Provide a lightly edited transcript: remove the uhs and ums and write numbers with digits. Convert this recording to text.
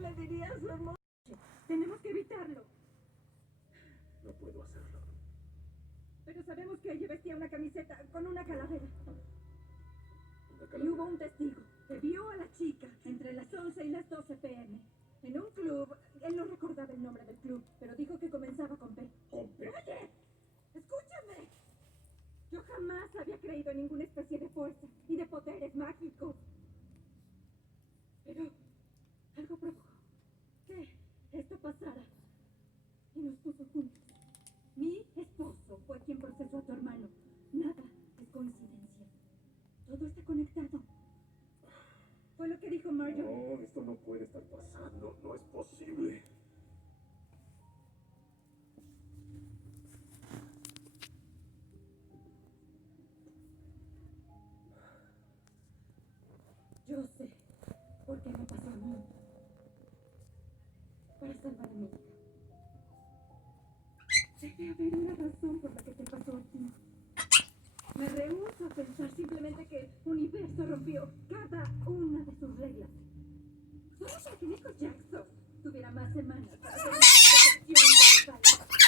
le diría a su hermano? Tenemos que evitarlo. No puedo hacerlo. Pero sabemos que ella vestía una camiseta con una calavera. Una Y calavera. hubo un testigo que vio a la chica entre las 11 y las 12 p.m. en un club. Él no recordaba el nombre del club, pero dijo que comenzaba con P. Con P. ¡Oye! ¡Escúchame! Yo jamás había creído en ninguna especie de fuerza y de poderes mágicos. Pero algo provocó que esto pasara y nos puso juntos. Mi esposo fue quien procesó a tu hermano. Nada es coincidencia. Todo está conectado. Fue lo que dijo Marjorie. No, esto no puede estar pasando. No es posible. Yo sé por qué me pasó a mí. Para salvar a mi hija. Debe haber una razón por la que te pasó a ti. Me rehúso a pensar simplemente que el universo rompió cada una de sus reglas. Solo para que Nico Jackson tuviera más semanas para hacer una protección de la sala.